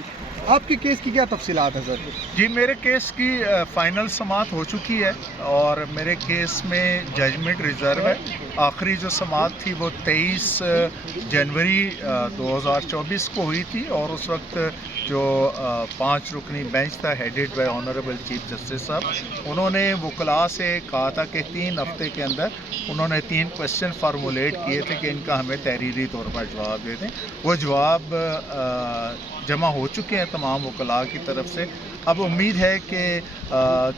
تھی. آپ کے کیس کی کیا تفصیلات ہیں سر؟ جی میرے کیس کی فائنل سماعت ہو چکی ہے اور میرے کیس میں ججمنٹ ریزرو ہے. آخری جو سماعت تھی وہ 23 جنوری 2024 کو ہوئی تھی اور اس وقت جو 5 رکنی بینچ تھا headed by honourable chief justice صاحب، انہوں نے وکلاء سے کہا تھا کہ 3 ہفتے کے اندر انہوں نے 3 کویشچن فارمولیٹ کیے تھے کہ ان کا ہمیں تحریری طور پر جواب دے دیں. وہ جواب جمع ہو چکے ہیں تمام وکلاء کی طرف سے. اب امید ہے کہ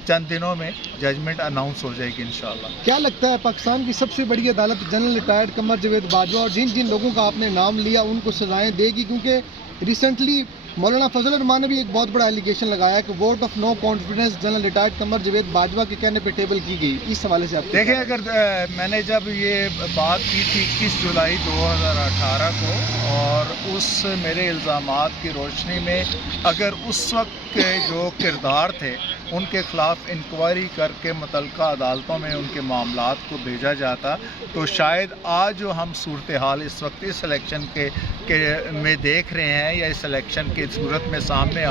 چند دنوں میں ججمنٹ اناؤنس ہو جائے گی انشاءاللہ. کیا لگتا ہے پاکستان کی سب سے بڑی عدالت جنرل ریٹائرڈ قمر جاوید باجوہ اور جن لوگوں کا آپ نے نام لیا ان کو سزائیں دے گی؟ کیونکہ ریسنٹلی مولانا فضل الرحمان نے بھی ایک بہت بڑا ایلیگیشن لگایا کہ vote of no confidence general retired Qamar Javed Bajwa کے کہنے پہ ٹیبل کی گئی. اس حوالے سے آپ دیکھیں، اگر میں نے جب یہ بات کی تھی 21 جولائی 2018 کو اور اس میرے الزامات کی روشنی میں اگر اس وقت کے جو کردار تھے ان کے خلاف انکوائری کر کے متعلقہ عدالتوں میں ان کے معاملات کو بھیجا جاتا تو شاید آج جو ہم صورتحال اس وقت اس الیکشن کے میں دیکھ رہے ہیں یا اس الیکشن کی صورت میں سامنے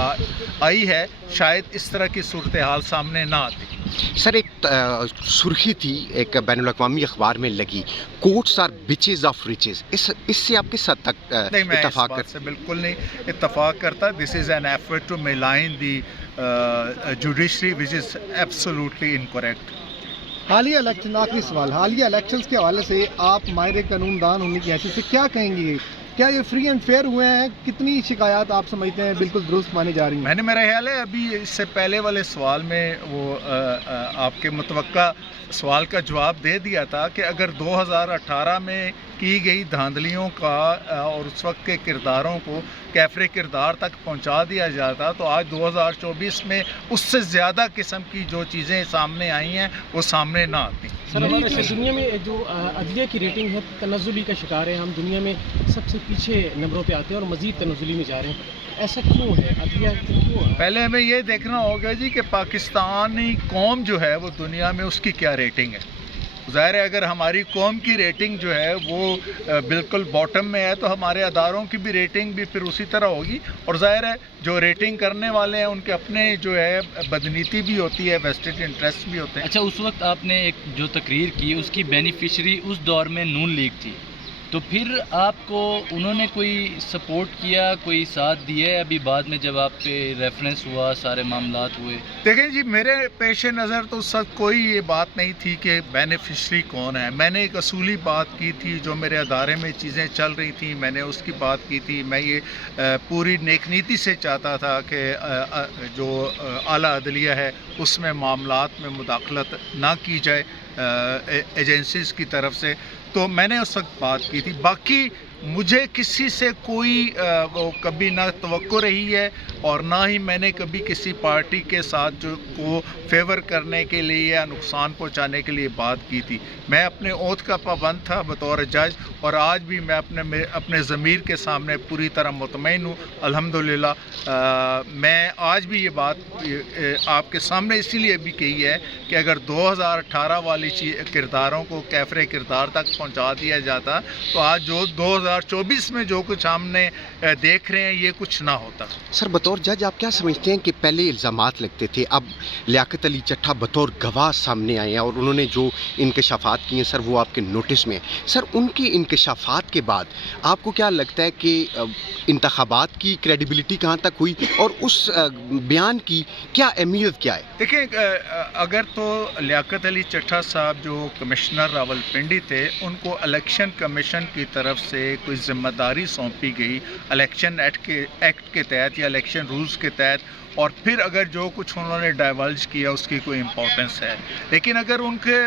آئی ہے، شاید اس طرح کی صورتحال سامنے نہ آتی. سر ایک سرخی تھی ایک بین الاقوامی اخبار میں لگی، کوٹس آر بچز آف ریچز، اس سے آپ کس حد تک اتفاق کرتے؟ سے بالکل نہیں اتفاق کرتا. This is an effort to malign the judiciary which is absolutely incorrect. حالیہ الیکشن، آخری سوال، حالیہ الیکشنز کے حوالے سے آپ ماہر قانون دان ہونے کی حیثیت سے کیا کہیں گے؟ کیا یہ فری اینڈ فیئر ہوئے ہیں؟ کتنی شکایات آپ سمجھتے ہیں بالکل درست مانی جا رہی ہیں؟ میرا خیال ہے ابھی اس سے پہلے والے سوال میں وہ آپ کے متوقع سوال کا جواب دے دیا تھا کہ اگر 2018 میں کی گئی دھاندلیوں کا اور اس وقت کے کرداروں کو کیفر کردار تک پہنچا دیا جاتا تو آج 2024 میں اس سے زیادہ قسم کی جو چیزیں سامنے آئی ہیں وہ سامنے نہ آتی. سر ہمارے دنیا میں جو عدلیہ کی ریٹنگ ہے تنزلی کا شکار ہے، ہم دنیا میں سب سے پیچھے نمبروں پہ آتے ہیں اور مزید تنزلی میں جا رہے ہیں. ایسا کیوں ہے؟ عدلیہ کیوں؟ پہلے ہمیں یہ دیکھنا ہوگا جی کہ پاکستانی قوم جو ہے وہ دنیا میں اس کی کیا ریٹنگ ہے. ظاہر ہے اگر ہماری قوم کی ریٹنگ جو ہے وہ بالکل باٹم میں ہے تو ہمارے اداروں کی بھی ریٹنگ بھی پھر اسی طرح ہوگی. اور ظاہر ہے جو ریٹنگ کرنے والے ہیں ان کے اپنے جو ہے بدنیتی بھی ہوتی ہے، ویسٹڈ انٹرسٹ بھی ہوتے ہیں. اچھا، اس وقت آپ نے ایک جو تقریر کی اس کی بینیفیشری اس دور میں نون لیگ تھی، تو پھر آپ کو انہوں نے کوئی سپورٹ کیا، کوئی ساتھ دیا ہے ابھی بعد میں جب آپ پہ ریفرنس ہوا، سارے معاملات ہوئے؟ دیکھیں جی، میرے پیش نظر تو اس وقت کوئی یہ بات نہیں تھی کہ بینیفیشری کون ہے. میں نے ایک اصولی بات کی تھی، جو میرے ادارے میں چیزیں چل رہی تھیں میں نے اس کی بات کی تھی. میں یہ پوری نیک نیتی سے چاہتا تھا کہ جو اعلیٰ عدلیہ ہے اس میں معاملات میں مداخلت نہ کی جائے ایجنسیز کی طرف سے. تو میں نے اس وقت بات کی تھی. باقی مجھے کسی سے کوئی وہ کبھی نہ توقع رہی ہے اور نہ ہی میں نے کبھی کسی پارٹی کے ساتھ جو کو فیور کرنے کے لیے یا نقصان پہنچانے کے لیے بات کی تھی. میں اپنے عہد کا پابند تھا بطور جج اور آج بھی میں اپنے ضمیر کے سامنے پوری طرح مطمئن ہوں الحمدللہ. میں آج بھی یہ بات آپ کے سامنے اسی لیے بھی کہی ہے کہ اگر 2018 والی کرداروں کو کیفر کردار تک پہنچا دیا جاتا تو آج جو 2024 میں جو کچھ ہم نے دیکھ رہے ہیں یہ کچھ نہ ہوتا. سر بطور جج آپ کیا سمجھتے ہیں کہ پہلے الزامات لگتے تھے، اب لیاقت علی چٹھا بطور گواہ سامنے آئے ہیں اور انہوں نے جو انکشافات کیے ہیں سر وہ آپ کے نوٹس میں ہیں. سر ان کے انکشافات کے بعد آپ کو کیا لگتا ہے کہ انتخابات کی کریڈیبلٹی کہاں تک ہوئی اور اس بیان کی کیا اہمیت کیا ہے؟ دیکھیں، اگر تو لیاقت علی چٹھا صاحب جو کمشنر راولپنڈی تھے ان کو الیکشن کمیشن کی طرف سے کوئی ذمہ داری سونپی گئی الیکشن ایکٹ کے تحت یا الیکشن رولز کے تحت، اور پھر اگر جو کچھ انہوں نے ڈائیولج کیا اس کی کوئی امپورٹنس ہے. لیکن اگر ان کے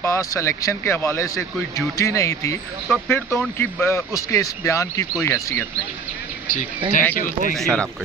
پاس الیکشن کے حوالے سے کوئی ڈیوٹی نہیں تھی تو پھر تو ان کی اس کے اس بیان کی کوئی حیثیت نہیں. ٹھیک، تھینک یو سر آپ کا